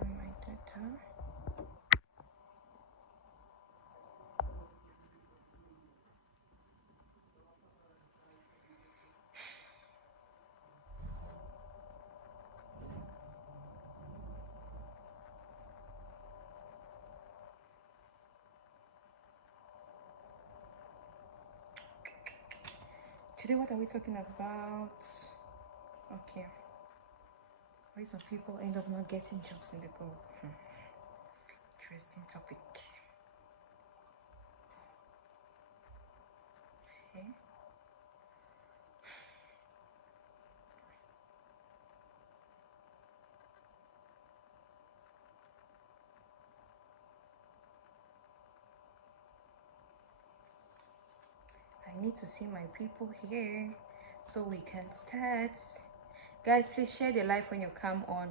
on my data. Today, what are we talking about? Okay. Why some people end up not getting jobs in the Gulf? Interesting topic. Okay. I need to see my people here so we can start. Guys, please share the live when you come on.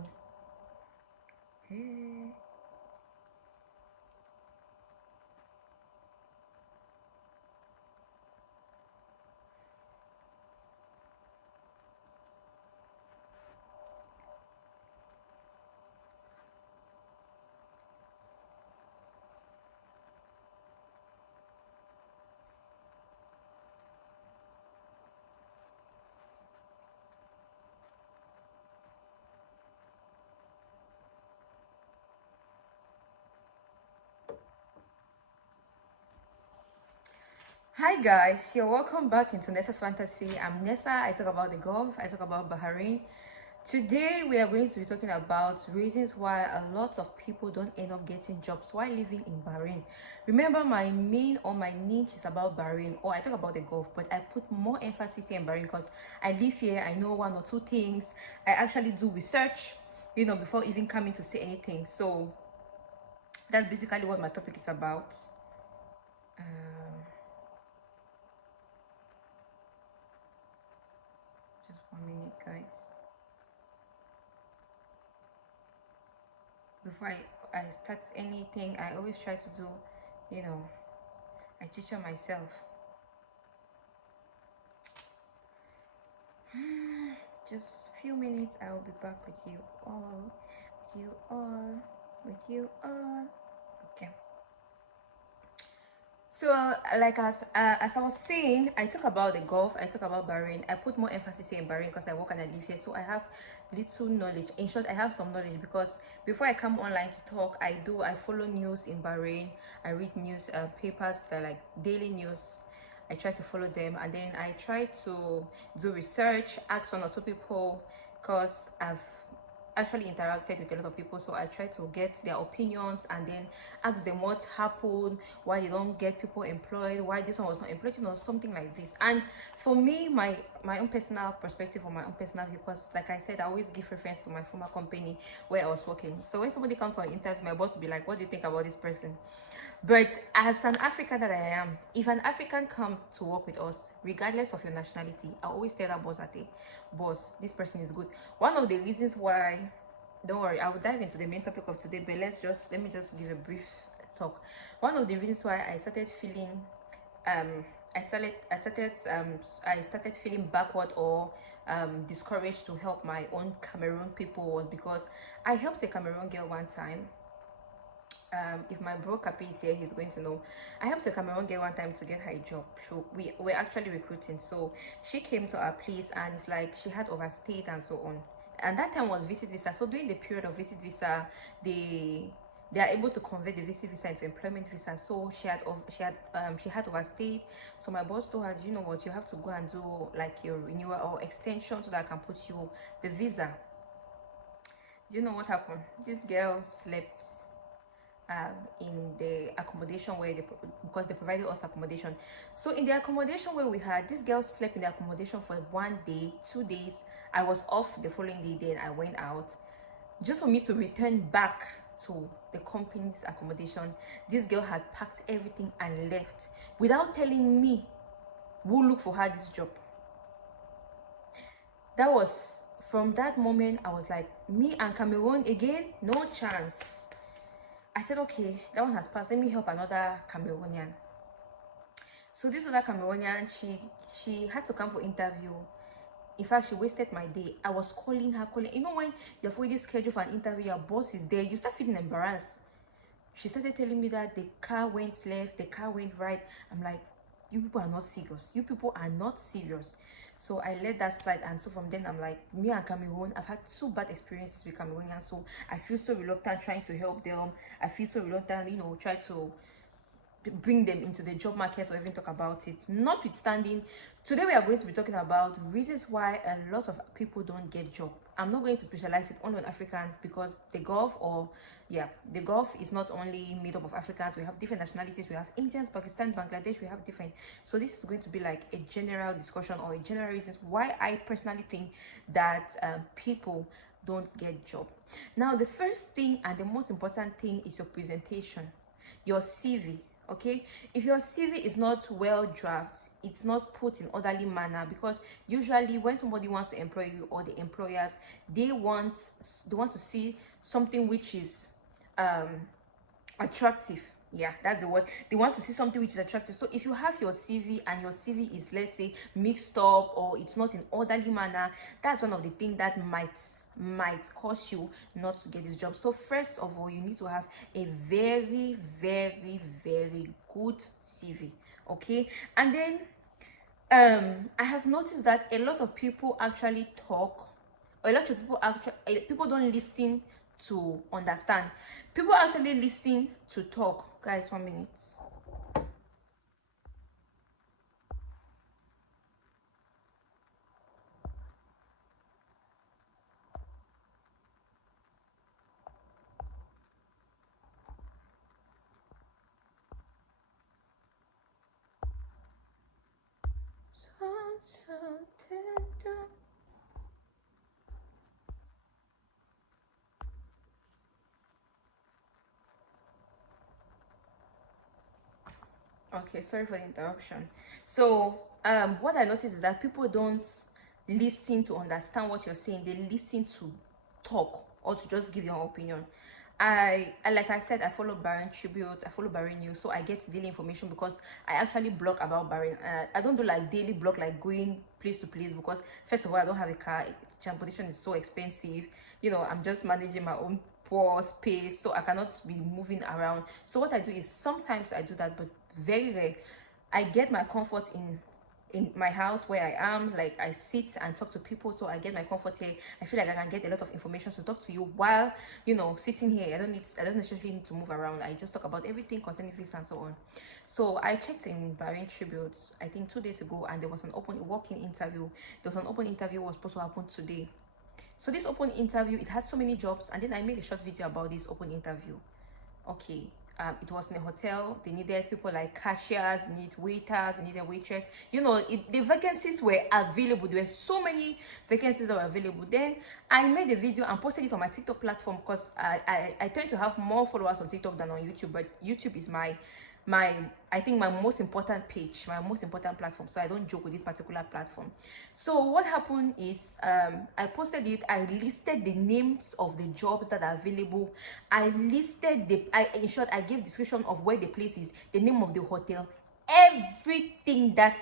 Hey. Hi guys, you're welcome back into Nessa's Fantasy. I'm Nessa. I talk about the Gulf, I talk about Bahrain. Today we are going to be talking about reasons why a lot of people don't end up getting jobs while living in Bahrain. Remember, my main or my niche is about Bahrain, or I talk about the Gulf, but I put more emphasis here in Bahrain because I live here. I know one or two things. I actually do research, before even coming to say anything. So that's basically what my topic is about. Just 1 minute, guys. Before I start anything, I always try to do, I teach on myself. Just a few minutes, I will be back with you all. Okay. So, like as I was saying, I talk about the Gulf, I talk about Bahrain. I put more emphasis here in Bahrain because I work and I live here, so I have little knowledge. In short, I have some knowledge because before I come online to talk, I follow news in Bahrain. I read news papers that like daily news. I try to follow them, and then I try to do research, ask one or two people, because I've actually interacted with a lot of people, so I try to get their opinions and then ask them what happened, why they don't get people employed, why this one was not employed, something like this. And for me, my own personal perspective or my own personal view, because like I said, I always give reference to my former company where I was working. So when somebody comes for an interview, my boss will be like, what do you think about this person? But as an African that I am, if an African come to work with us, regardless of your nationality, I always tell that boss, boss, this person is good. One of the reasons why, don't worry, I will dive into the main topic of today, but let me just give a brief talk. One of the reasons why I started feeling I started feeling backward or discouraged to help my own Cameroon people was because I helped a Cameroon girl one time. If my bro Kapi is here, he's going to know. I helped a Cameroon girl one time to get her a job. We were actually recruiting, so she came to our place, and it's like she had overstayed and so on. And that time was visit visa. So during the period of visit visa, they are able to convert the visit visa into employment visa. So she had overstayed. So my boss told her, you know what, you have to go and do like your renewal or extension so that I can put you the visa. Do you know what happened? This girl slept in the accommodation where because they provided us accommodation. So in the accommodation where we had, this girl slept in the accommodation for 1 day, 2 days. I was off the following day, then I went out just for me to return back to the company's accommodation. This girl had packed everything and left without telling me who looked for her this job. That was, from that moment I was like, me and Cameroon again, no chance. I said, okay, that one has passed, let me help another Cameroonian. So this other Cameroonian, she had to come for interview. In fact, she wasted my day. I was calling her, calling. You know, when you're already scheduled for an interview, your boss is there, you start feeling embarrassed. She started telling me that the car went left, the car went right. I'm like, you people are not serious. You people are not serious. So I let that slide, and so from then I'm like, me and Cameroon, I've had so bad experiences with Cameroonians, so I feel so reluctant trying to help them. I feel so reluctant, you know, try to bring them into the job market or even talk about it. Notwithstanding, today we are going to be talking about reasons why a lot of people don't get job. I'm not going to specialize it only on Africans, because the Gulf, or yeah, the Gulf is not only made up of Africans. We have different nationalities. We have Indians, Pakistan, Bangladesh. We have different. So this is going to be like a general discussion or a general reasons why I personally think that people don't get job. Now, the first thing and the most important thing is your presentation, your CV. Okay, if your CV is not well drafted, it's not put in orderly manner, because usually when somebody wants to employ you, or the employers, they want to see something which is attractive. Yeah, that's the word. They want to see something which is attractive. So if you have your CV and your CV is, let's say, mixed up, or it's not in orderly manner, that's one of the things that might cause you not to get this job. So first of all, you need to have a very, very, very good CV. Okay, and then I have noticed that a lot of people actually talk. A lot of people don't listen to understand. People actually listen to talk. Guys, 1 minute. Okay, sorry for the interruption. So what I noticed is that people don't listen to understand what you're saying. They listen to talk, or to just give your opinion. I like I said, I follow Bahrain Tribute, I follow Bahrain News, so I get daily information, because I actually blog about Bahrain. I don't do like daily blog, like going place to place, because first of all, I don't have a car. Transportation is so expensive. You know, I'm just managing my own poor space, so I cannot be moving around. So what I do is, sometimes I do that, but very rare. I get my comfort in my house where I am. Like, I sit and talk to people, so I get my comfort here. I feel like I can get a lot of information to talk to you while, you know, sitting here. I don't necessarily need to move around. I just talk about everything concerning visa and so on. So I checked in Bahrain Tribute, I think 2 days ago, and there was an open walk-in interview. There was an open interview was supposed to happen today. So this open interview, it had so many jobs, and then I made a short video about this open interview. Okay, it was in a hotel. They needed people like cashiers, they need waiters, they needed waitress. You know, the vacancies were available. There were so many vacancies that were available. Then I made a video and posted it on my TikTok platform, because I tend to have more followers on TikTok than on YouTube, but YouTube is my I think my most important page, my most important platform, so I don't joke with this particular platform. So what happened is, I posted it. I listed the names of the jobs that are available. I listed in short, I gave description of where the place is, the name of the hotel, everything that,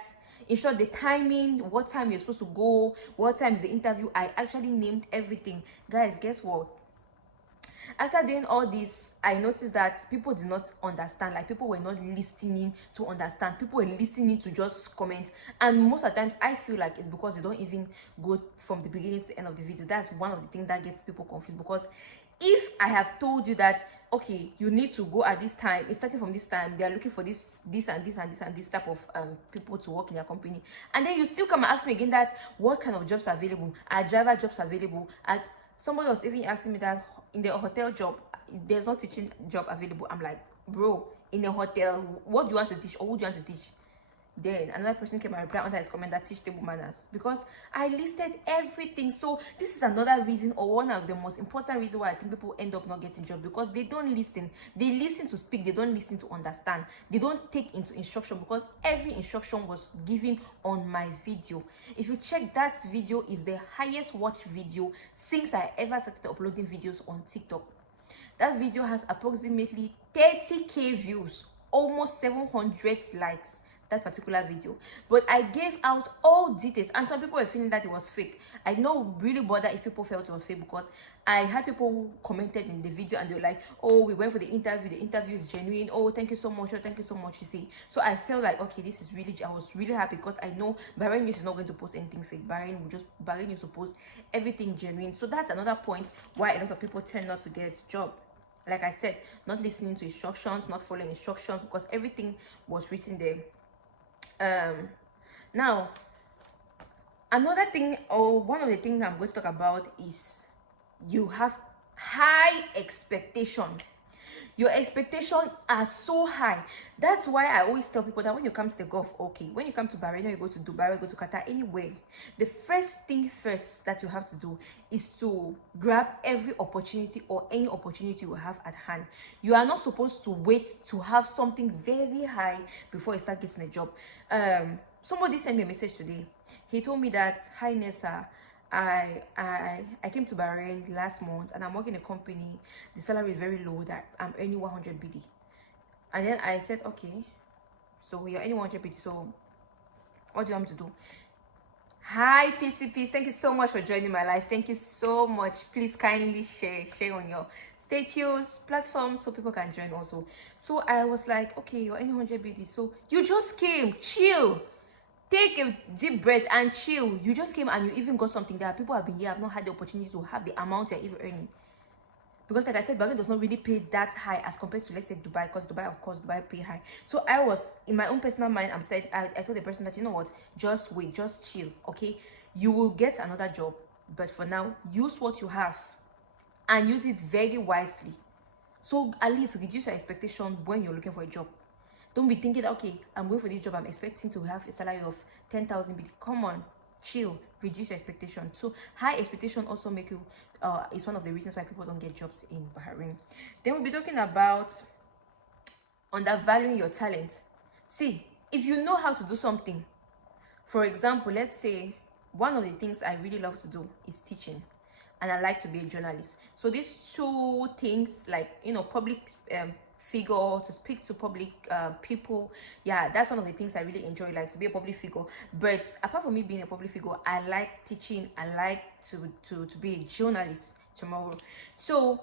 in short, the timing, what time you're supposed to go, what time is the interview. I actually named everything. Guys, guess what? After doing all this, I noticed that people did not understand. Like, people were not listening to understand. People were listening to just comment. And most of the times, I feel like it's because they don't even go from the beginning to the end of the video. That's one of the things that gets people confused. Because if I have told you that, okay, you need to go at this time, it's starting from this time, they are looking for this and this and this and this type of people to work in your company, and then you still come and ask me again that what kind of jobs are available, are driver jobs available, and somebody was even asking me that in the hotel job, there's no teaching job available. I'm like, bro, in a hotel, what do you want to teach, or who do you want to teach? Then another person came and replied under his comment that teach table manners, because I listed everything. So this is another reason, or one of the most important reasons why I think people end up not getting job, because they don't listen. They listen to speak, they don't listen to understand. They don't take into instruction, because every instruction was given on my video. If you check, that video is the highest watched video since I ever started uploading videos on TikTok. That video has approximately 30k views, almost 700 likes. that particular video, but I gave out all details, and some people were feeling that it was fake. I don't really bother if people felt it was fake, because I had people who commented in the video and they were like, oh, we went for the interview is genuine, oh, thank you so much, oh, thank you so much, you see. So I felt like, okay, this is really, I was really happy, because I know Bahrain News is not going to post anything fake. Bahrain News will post everything genuine. So that's another point why a lot of people tend not to get job. Like I said, not listening to instructions, not following instructions, because everything was written there. Now, another thing, or one of the things I'm going to talk about, is you have high expectation. Your expectations are so high. That's why I always tell people that when you come to the Gulf, okay, when you come to Bahrain, or you go to Dubai, or go to Qatar, anywhere, the first thing first that you have to do is to grab every opportunity, or any opportunity you have at hand. You are not supposed to wait to have something very high before you start getting a job. Somebody sent me a message today. He told me that, hi Nessa, I came to Bahrain last month and I'm working in a company. The salary is very low, that I'm earning 100 BD. And then I said, okay, so you're earning 100 BD, so what do you want me to do? Hi PCPs, thank you so much for joining my live. Thank you so much. Please kindly share on your status platforms so people can join also. So I was like, okay, you're earning 100 BD, so you just came, chill. Take a deep breath and chill. You just came and you even got something that people have been here, have not had the opportunity to have the amount you're even earning. Because like I said, Bahrain does not really pay that high as compared to, let's say, Dubai, because Dubai, of course, Dubai pay high. So I was, in my own personal mind, I told the person that, you know what, just wait, just chill, okay? You will get another job, but for now, use what you have and use it very wisely. So at least reduce your expectation when you're looking for a job. Don't be thinking, okay, I'm going for this job, I'm expecting to have a salary of 10,000 BD. Come on, chill, reduce your expectation. So high expectation also make you, is one of the reasons why people don't get jobs in Bahrain. Then we'll be talking about undervaluing your talent. See, if you know how to do something, for example, let's say one of the things I really love to do is teaching, and I like to be a journalist. So these two things, like, you know, public figure, to speak to public people, yeah, that's one of the things I really enjoy, like to be a public figure. But apart from me being a public figure, I like teaching, I like to be a journalist tomorrow. So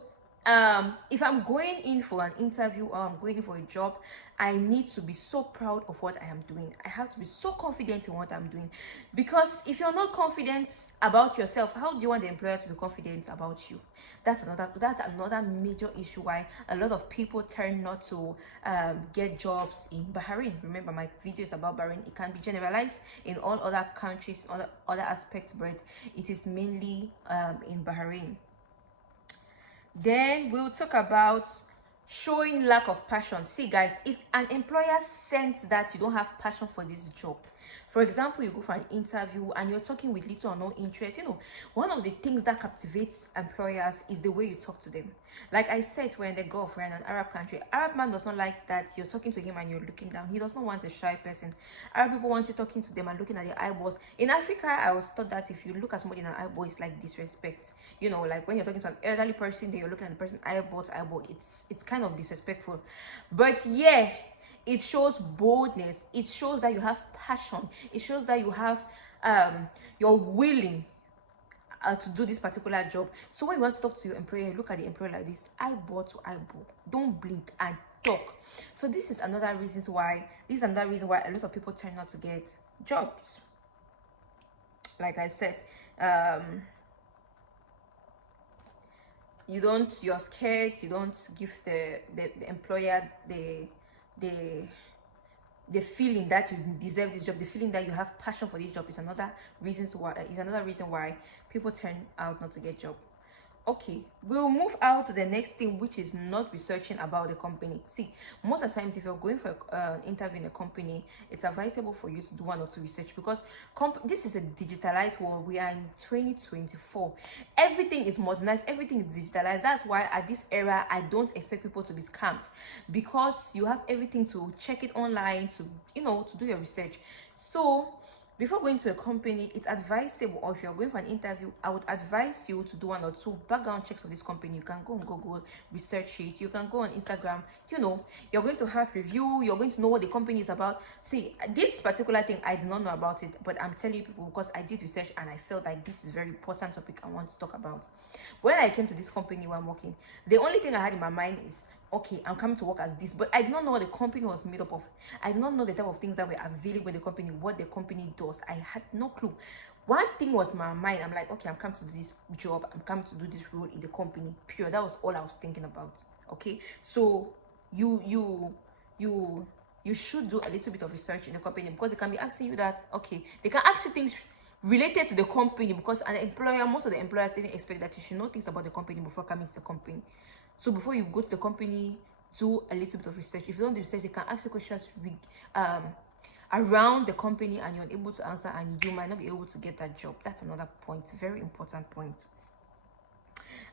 if I'm going in for an interview, or I'm going in for a job, I need to be so proud of what I am doing. I have to be so confident in what I'm doing, because if you're not confident about yourself, how do you want the employer to be confident about you? That's another major issue why a lot of people turn not to get jobs in Bahrain. Remember, my video is about Bahrain. It can be generalized in all other countries, other aspects, but it is mainly in Bahrain. Then we'll talk about showing lack of passion. See guys, if an employer senses that you don't have passion for this job, for example, you go for an interview and you're talking with little or no interest, you know, one of the things that captivates employers is the way you talk to them. Like I said, we're in the Gulf, we're in an Arab country. Arab man does not like that you're talking to him and you're looking down. He does not want a shy person. Arab people want you talking to them and looking at their eyeballs. In Africa, I was taught that if you look at somebody in an eyeball, it's like disrespect. You know, like when you're talking to an elderly person, then you're looking at the person eyeball to eyeball. It's kind of disrespectful. But yeah, it shows boldness. It shows that you have passion. It shows that you have you're willing to do this particular job. So when you want to talk to your employer, look at the employer like this, eyeball to eyeball. Don't blink and talk. So this is another reason why a lot of people tend not to get jobs. Like I said, you're scared, you don't give the employer the feeling that you deserve this job, the feeling that you have passion for this job is another reason why people turn out not to get job. Okay, we'll move out to the next thing, which is not researching about the company. See, most of the times if you're going for an interview in a company, it's advisable for you to do one or two research, because this is a digitalized world. We are in 2024. Everything is modernized, everything is digitalized. That's why at this era I don't expect people to be scammed, because you have everything to check it online, to, you know, to do your research. So before going to a company, it's advisable, or if you're going for an interview, I would advise you to do 1 or 2 background checks of this company. You can go on Google, research it. You can go on Instagram. You're going to have review. You're going to know what the company is about. See, this particular thing, I did not know about it, but I'm telling you people because I did research and I felt like this is a very important topic I want to talk about. When I came to this company where I'm working, the only thing I had in my mind is, okay, I'm coming to work as this, but I did not know what the company was made up of. I did not know the type of things that were available in the company, what the company does. I had no clue. One thing was my mind. I'm like, okay, I'm coming to do this job. I'm coming to do this role in the company. Period. That was all I was thinking about. Okay, so you should do a little bit of research in the company, because they can be asking you that. Okay, they can ask you things related to the company, because an employer, most of the employers even expect that you should know things about the company before coming to the company. So before you go to the company, do a little bit of research. If you don't do research, they can ask you questions around the company and you're unable to answer, and you might not be able to get that job. That's another point, very important point.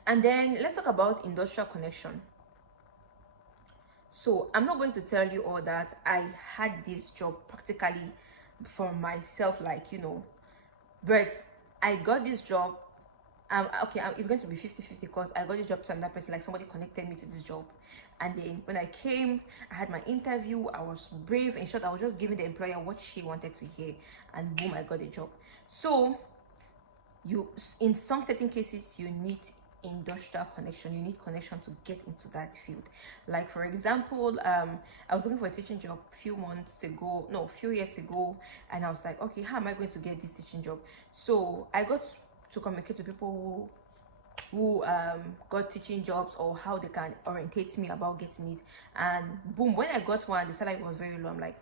And then let's talk about industrial connection. So I'm not going to tell you all that I had this job practically for myself, but I got this job. Okay, it's going to be 50-50, because I got this job to another person, like somebody connected me to this job. And then when I came, I had my interview. I was brave. In short, I was just giving the employer what she wanted to hear, and boom, I got the job. So in some certain cases, you need industrial connection. You need connection to get into that field. Like for example, I was looking for a teaching job a few years ago, and I was like, okay, how am I going to get this teaching job? So I got to communicate to people who got teaching jobs, or how they can orientate me about getting it. And boom, when I got one, the salary was very low. I'm like,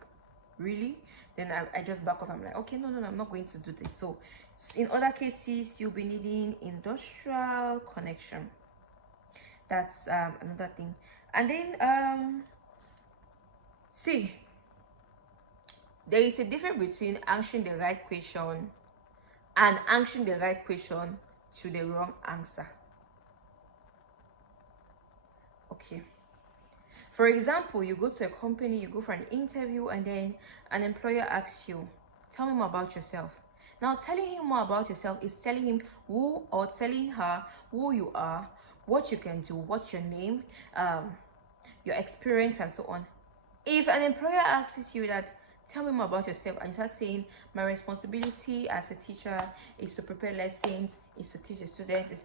really? Then I just back off. I'm like, okay, no, I'm not going to do this. So in other cases, you'll be needing industrial connection. That's another thing. And then see, there is a difference between answering the right question and answering the right question to the wrong answer. Okay, for example, you go to a company, you go for an interview, and then an employer asks you, tell me more about yourself. Now, telling him more about yourself is telling him telling her who you are, what you can do, what's your name, your experience, and so on. If an employer asks you that, tell me more about yourself, and you start saying, my responsibility as a teacher is to prepare lessons, is to teach the students,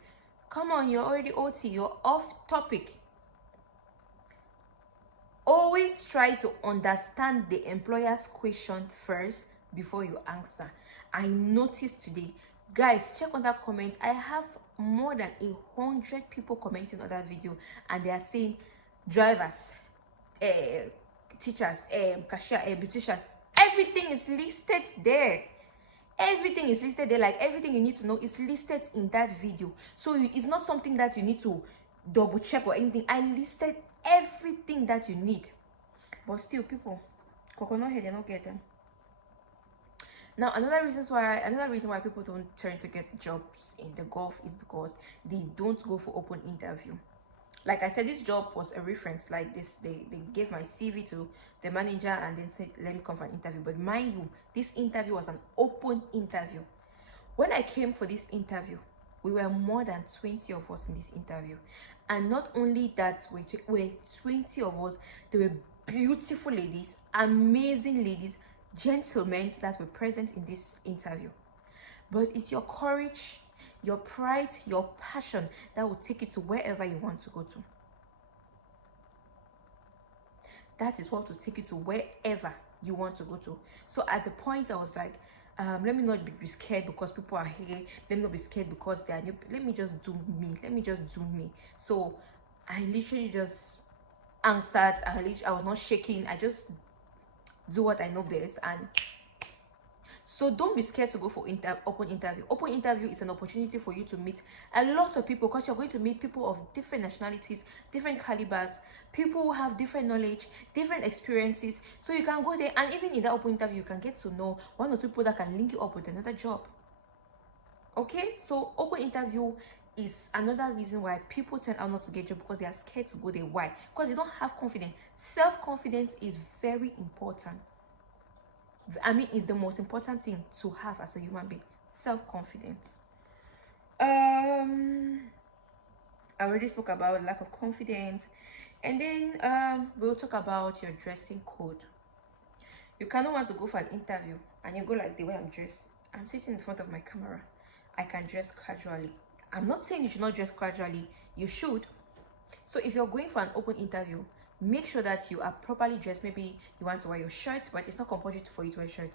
come on, you're already OT, you're off topic. Always try to understand the employer's question first before you answer. I noticed today, guys, check on that comment. I have more than 100 people commenting on that video, and they are saying drivers, teachers, cashier, beautician, everything is listed there. Everything is listed there. Like everything you need to know is listed in that video. So it's not something that you need to double check or anything. I listed everything that you need, but still people coconut head, they don't get them. Now another reason why people don't turn to get jobs in the Gulf is because they don't go for open interview. Like I said, this job was a reference. Like this, they gave my CV to the manager and then said, let me come for an interview. But mind you, this interview was an open interview. When I came for this interview, we were more than 20 of us in this interview. And not only that, we were 20 of us. There were beautiful ladies, amazing ladies, gentlemen that were present in this interview. But it's your courage, your pride, your passion that will take you to wherever you want to go to. That is what will take you to wherever you want to go to. So at the point I was like, let me not be scared because people are here. Let me not be scared because they are new. Let me just do me. Let me just do me. So I literally just answered. I was not shaking. I just do what I know best. And so don't be scared to go for open interview. Open interview is an opportunity for you to meet a lot of people, because you're going to meet people of different nationalities, different calibers, people who have different knowledge, different experiences. So you can go there, and even in that open interview, you can get to know 1 or 2 people that can link you up with another job. Okay, so open interview is another reason why people turn out not to get jobs, because they are scared to go there. Why? Because they don't have confidence. Self-confidence is very important. I mean, it's the most important thing to have as a human being. Self-confidence. I already spoke about lack of confidence. And then we'll talk about your dressing code. You cannot want to go for an interview and you go like the way I'm dressed. I'm sitting in front of my camera. I can dress casually. I'm not saying you should not dress casually. You should. So if you're going for an open interview, make sure that you are properly dressed. Maybe you want to wear your shirt, but it's not compulsory for you to wear a shirt.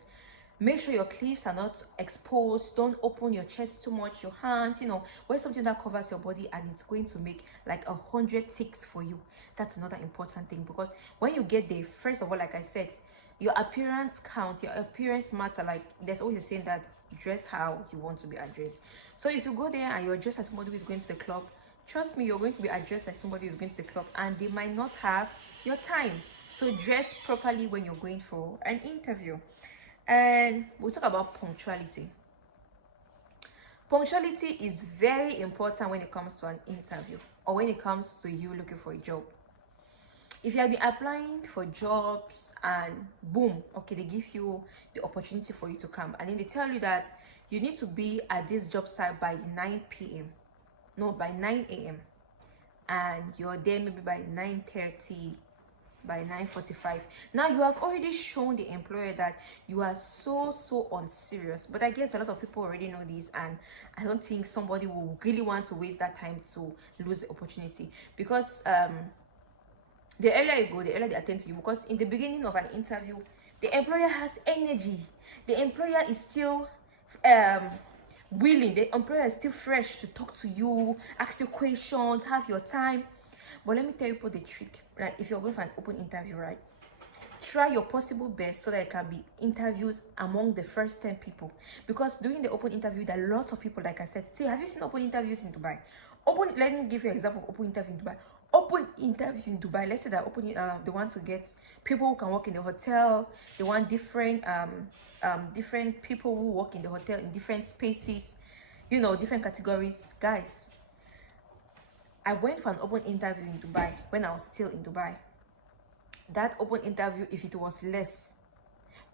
Make sure your sleeves are not exposed. Don't open your chest too much, your hands, wear something that covers your body and it's going to make like 100 ticks for you. That's another important thing, because when you get there, first of all, like I said, your appearance counts, your appearance matter. Like there's always a saying that dress how you want to be addressed. So if you go there and you're dressed as somebody who is going to the club, trust me, you're going to be addressed like somebody who's going to the club, and they might not have your time. So dress properly when you're going for an interview. And we'll talk about punctuality. Punctuality is very important when it comes to an interview, or when it comes to you looking for a job. If you have been applying for jobs and boom, okay, they give you the opportunity for you to come, and then they tell you that you need to be at this job site by 9 p.m. No, by 9 a.m. and you're there maybe by 9:30, by 9:45. Now you have already shown the employer that you are so unserious. But I guess a lot of people already know this, and I don't think somebody will really want to waste that time to lose the opportunity, because the earlier you go, the earlier they attend to you. Because in the beginning of an interview, the employer has energy. The employer is still willing. The employer is still fresh to talk to you, ask you questions, have your time. But let me tell you the trick, right? If you're going for an open interview, right, try your possible best so that you can be interviewed among the first 10 people. Because during the open interview, there are lots of people, like I said. See, have you seen open interviews in Dubai? Let me give you an example of open interview in Dubai. Open interview in Dubai, let's say that they want to get people who can work in the hotel. They want different people who work in the hotel in different spaces, different categories. Guys, I went for an open interview in Dubai when I was still in Dubai. That open interview, if it was less,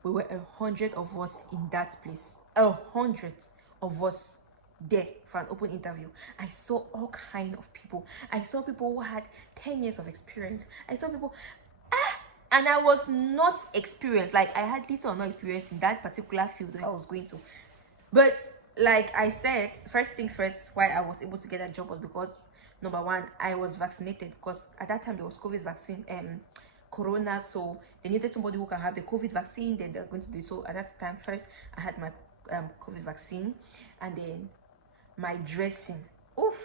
we were 100 of us in that place. 100 of us there for an open interview. I saw all kind of people. I saw people who had 10 years of experience. I saw people, and I was not experienced. Like I had little or no experience in that particular field that I was going to. But like I said, first thing first, why I was able to get that job was because, number one, I was vaccinated, because at that time there was COVID vaccine, corona, so they needed somebody who can have the COVID vaccine. Then they're going to do so. At that time, first I had my COVID vaccine, and then my dressing. Oof,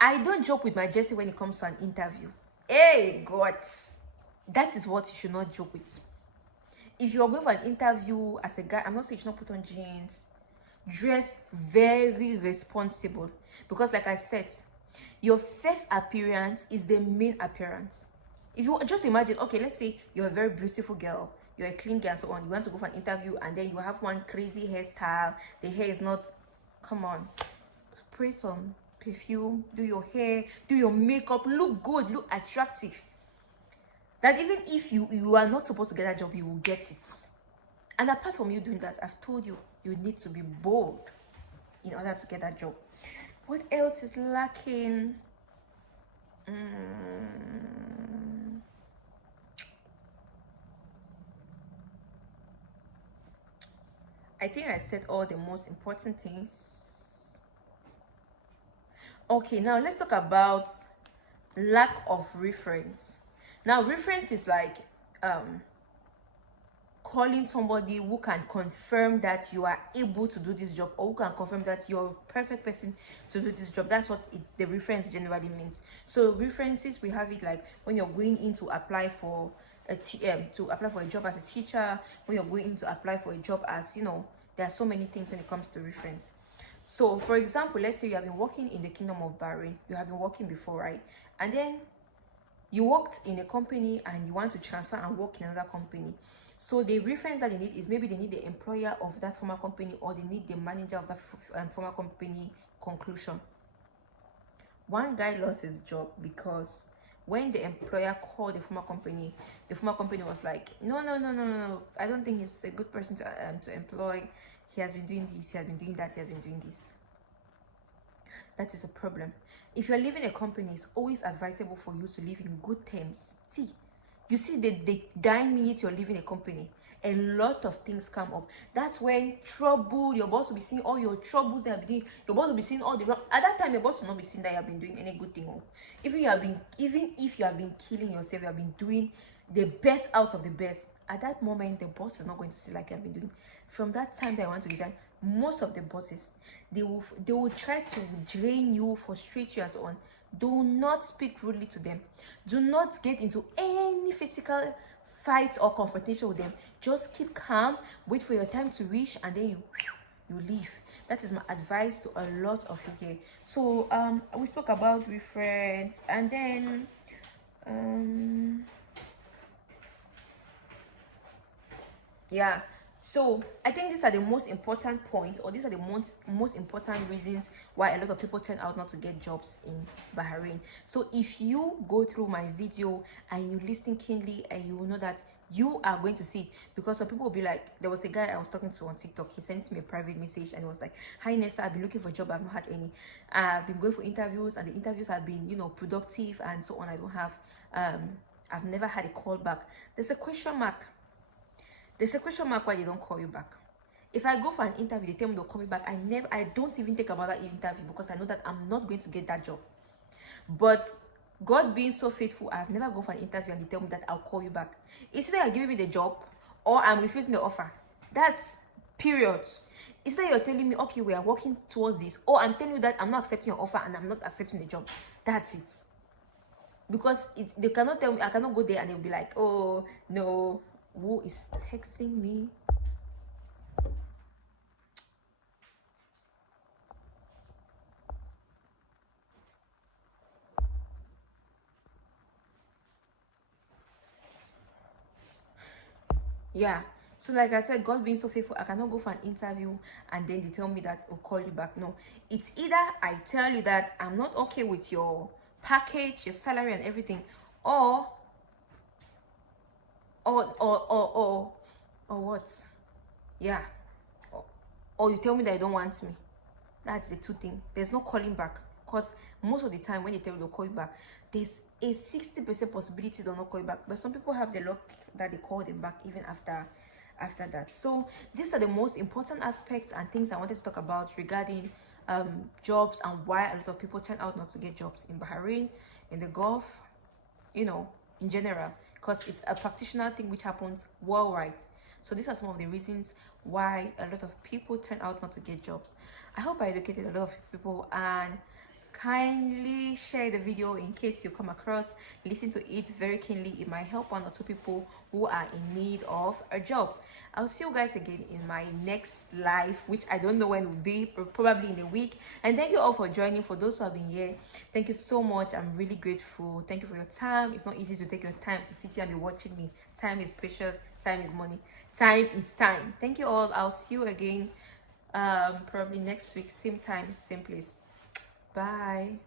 I don't joke with my dressing when it comes to an interview. Hey God, that is what you should not joke with. If you're going for an interview as a guy, I'm not saying you should not put on jeans. Dress very responsible, because like I said, your first appearance is the main appearance. If you just imagine, okay, let's say you're a very beautiful girl, you're a clean girl and so on, you want to go for an interview, and then you have one crazy hairstyle, the hair is not, come on, spray some perfume, do your hair, do your makeup, look good, look attractive, that even if you are not supposed to get that job, you will get it. And apart from you doing that, I've told you, you need to be bold in order to get that job. What else is lacking? I think I said all the most important things. Okay, now let's talk about lack of reference. Now, reference is like calling somebody who can confirm that you are able to do this job, or who can confirm that you're a perfect person to do this job. That's what the reference generally means. So references, we have it like when you're going in to apply for a job as a teacher, when you're going in to apply for a job as, there are so many things when it comes to reference. So for example, let's say you have been working in the Kingdom of Bahrain. You have been working before, right? And then you worked in a company and you want to transfer and work in another company. So the reference that they need is maybe they need the employer of that former company, or they need the manager of that former company conclusion. One guy lost his job because when the employer called the former company was like, no, I don't think he's a good person to employ. He has been doing this, he has been doing that, he has been doing this. That is a problem. If you're leaving a company, it's always advisable for you to leave in good terms. See, you see, the dying minute you're leaving a company, a lot of things come up. That's when trouble, your boss will be seeing all your troubles that have been doing. Your boss will be seeing all the wrong. At that time, your boss will not be seeing that you have been doing any good thing. Even if you have been killing yourself, you have been doing the best out of the best. At that moment, the boss is not going to see like you have been doing. From that time that I want to resign, most of the bosses, they will try to drain you, frustrate you, and so on. Do not speak rudely to them. Do not get into any physical fight or confrontation with them. Just keep calm, wait for your time to reach, and then you leave. That is my advice to a lot of you here. So we spoke about reference, and then yeah, so I think these are the most important points, or these are the most important reasons why a lot of people turn out not to get jobs in Bahrain. So if you go through my video and you listen keenly, and you will know that you are going to see, because some people will be like, there was a guy I was talking to on TikTok, he sent me a private message and he was like, hi Nessa, I've been looking for a job, I've not had any. I've been going for interviews, and the interviews have been, you know, productive and so on. I don't have I've never had a call back. There's a question mark why they don't call you back. If I go for an interview, they tell me they'll call me back, I don't even think about that interview, because I know that I'm not going to get that job. But God being so faithful, I've never gone for an interview and they tell me that I'll call you back. It's either you're giving me the job or I'm refusing the offer. That's period. It's either you're telling me, okay, we are working towards this, or I'm telling you that I'm not accepting your offer and I'm not accepting the job. That's it. Because they cannot tell me, I cannot go there and they'll be like, oh no, who is texting me? Yeah, so like I said, God being so faithful, I cannot go for an interview and then they tell me that I'll call you back. No, it's either I tell you that I'm not okay with your package, your salary and everything, or what? Yeah, or you tell me that you don't want me. That's the two things. There's no calling back, because most of the time when they tell you they'll call you back, there's a 60% possibility they'll not call you back. But some people have the luck that they call them back even after that. So these are the most important aspects and things I wanted to talk about regarding jobs, and why a lot of people turn out not to get jobs in Bahrain, in the Gulf, you know, in general, because it's a practitioner thing which happens worldwide. So these are some of the reasons why a lot of people turn out not to get jobs. I hope I educated a lot of people, and kindly share the video in case you come across, listen to it very keenly. It might help one or two people who are in need of a job. I'll see you guys again in my next live, which I don't know when it will be, probably in a week. And thank you all for joining. For those who have been here, thank you so much. I'm really grateful. Thank you for your time. It's not easy to take your time to sit here and be watching me. Time is precious. Time is money. Time is time. Thank you all. I'll see you again probably next week, same time, same place. Bye.